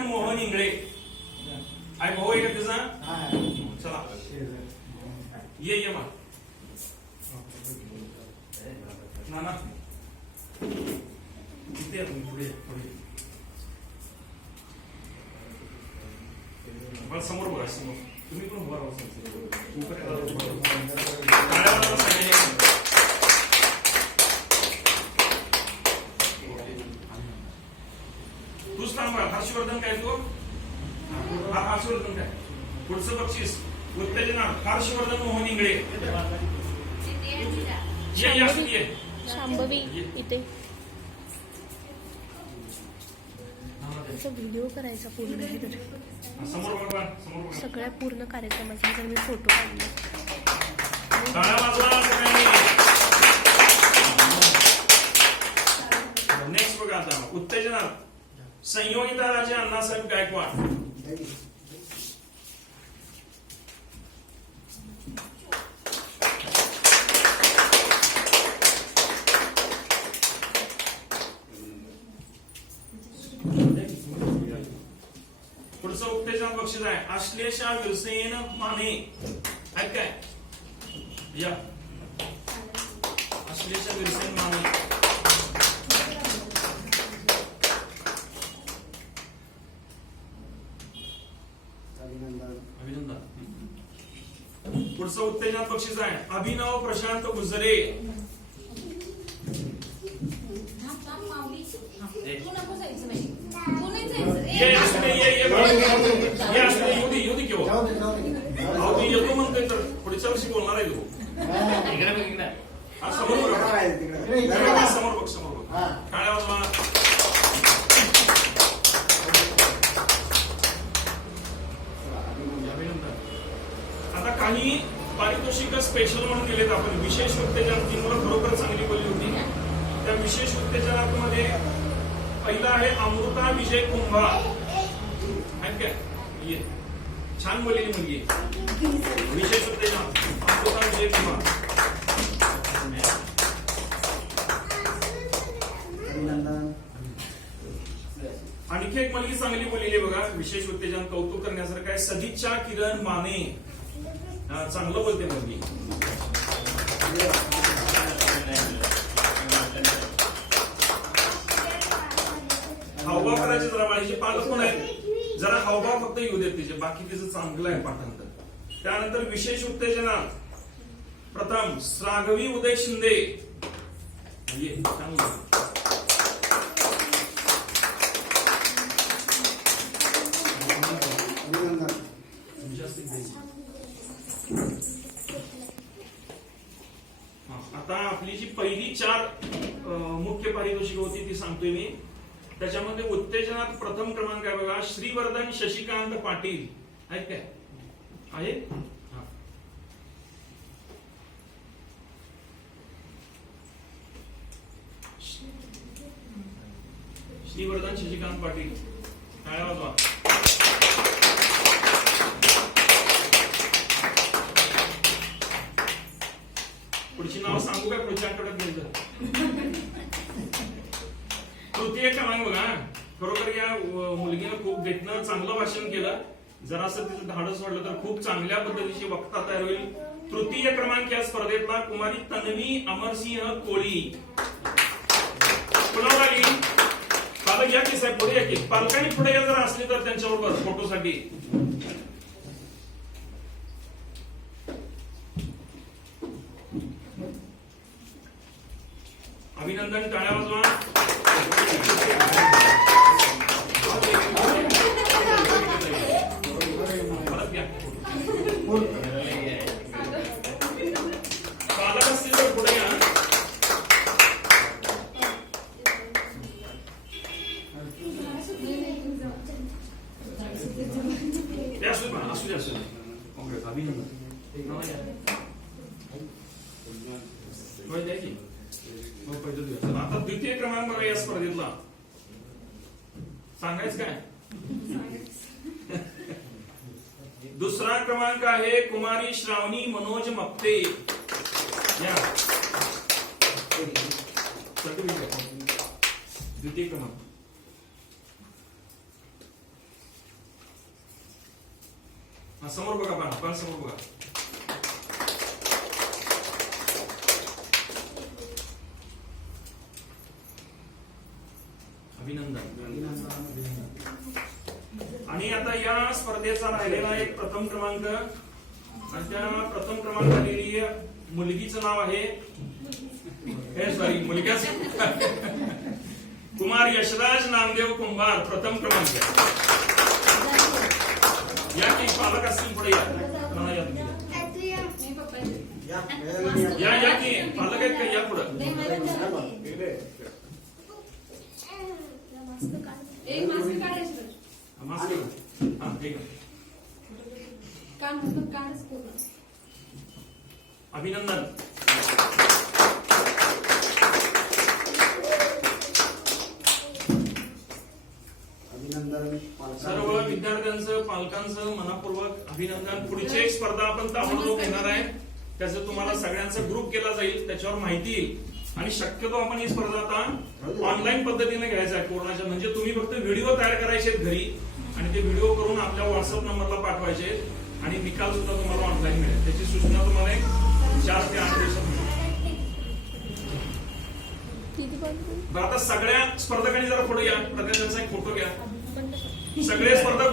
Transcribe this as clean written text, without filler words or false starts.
श्रीवर्धन मोहन इंगळे आहे भाऊ आहे का त्याचा? चला ये मग नाना किती पुढे मला समोर बघा समोर तुम्ही पण उभा राहा तूच सांग बघा हर्षवर्धन काय तो हा हर्षवर्धन काय पुढचं बक्षीस उत्तेजनार्थ हर्षवर्धन मोहन इंगळे शांभवी इथे व्हिडिओ करायचा पूर्ण हे तर सगळ्या पूर्ण कार्यक्रमाचा जर मी फोटो काढले नेक्स्ट बघा आता उत्तेजनार्थ संयोगिता राजे अण्णासाहेब गायकवाड पुढचं उत्तेजन बक्षीस आहे अश्लेषा विरसेन माने आहेत काय या अश्लेषा विरसेन माने अभिनंदन. पुढचं उत्तेजन बक्षीस आहे अभिनव प्रशांत गुजरे येतो म्हणतोय तर पुढच्या वर्षी बोलणार आहे तू समोर समोर बघ समोर बघ टाळ्या वाजवा. आता काही पारितोषिक स्पेशल म्हणून दिलेत आपण विशेष उत्तेजन ती मुलं खरोखर चांगली बोलली होती. त्या विशेष उत्तेजनामध्ये पहिला आहे अमृता विजय कुंभा आहेत काय ये छान बोललेली मुलगी विशेष उत्तेजन अमृता विजय कुंभा. आणखी एक मुलगी चांगली बोललेली बघा विशेष उत्तेजन कौतुक करण्यासारखं आहे सदिच्छा किरण माने चांगलं बोलते मुलगी. हावभाव करायचे जरा माझे पालक पण आहेत जरा हावभाव फक्त येऊ देत तिचे बाकी तिचं चांगलं आहे पाठांतर. त्यानंतर विशेष उत्तेजना प्रथम श्रागवी उदय शिंदे आता आपली जी पहिली 4 मुख्य पारितोषिक होती ती सांगतोय मी. त्याच्यामध्ये उत्तेजनात प्रथम क्रमांक आहे बघा श्रीवर्धन शशिकांत पाटील आहेत काय आहे श्रीवर्धन शशिकांत पाटील टाळ्या वाजवा. पुढची नाव सांगू काय पुढच्या आठवड्यात द्यायचं. तृतीय क्रमांक बघा खरोखर या मुलगीनं खूप भेटणं चांगलं भाषण केलं जरासं तिचं धाडस वाढलं तर खूप चांगल्या पद्धतीची वक्ता तयार होईल. तृतीय क्रमांक या स्पर्धेतला कुमारी तन्वी अमरसिंह कोळी. पुन्हा आली पालक या की साहेब पुढे या की पालकांनी पुढे या जर असले तर त्यांच्याबरोबर फोटोसाठी अभिनंदन. टाळ्या वाजवा. पालक असतील तर पुढे या. असू दे अभिनंदन. आता द्वितीय क्रमांक बघा या स्पर्धेतला सांगायच काय. दुसरा क्रमांक आहे कुमारी श्रावणी मनोज मप्ते या द्वितीय क्रमांक. हा, समोर बघा पण समोर बघा. अभिनंदन. आणि आता या स्पर्धेचा राहिलेला एक प्रथम क्रमांक आणि त्या प्रथम क्रमांक आलेली मुलगीचं नाव आहे मुलग्याच कुमार यशराज नामदेव कुंभार प्रथम क्रमांक. या की पालक असतील पुढे या की पालक आहेत का या पुढे. अभिनंदन. सर्व विद्यार्थ्यांचं पालकांचं मनपूर्वक अभिनंदन. पुढची एक स्पर्धा आपण ताबडतोब घेणार आहे. त्याचं तुम्हाला सगळ्यांचा ग्रुप केला जाईल, त्याच्यावर माहिती येईल. आणि शक्यतो आपण ही स्पर्धा आता ऑनलाईन पद्धतीने घ्यायचा आहे कोरोनाच्या. म्हणजे तुम्ही फक्त व्हिडिओ तयार करायचे घरी आणि ते व्हिडिओ करून आपल्या व्हॉट्सअप नंबरला पाठवायचे आणि निकाल सुद्धा तुम्हाला ऑनलाईन मिळेल. त्याची सूचना तुम्हाला 4 ते 8 दिवसात मिळेल. आता सगळ्या स्पर्धकांनी जरा पुढे या, प्रत्येकाचा एक फोटो घ्या. सगळे स्पर्धक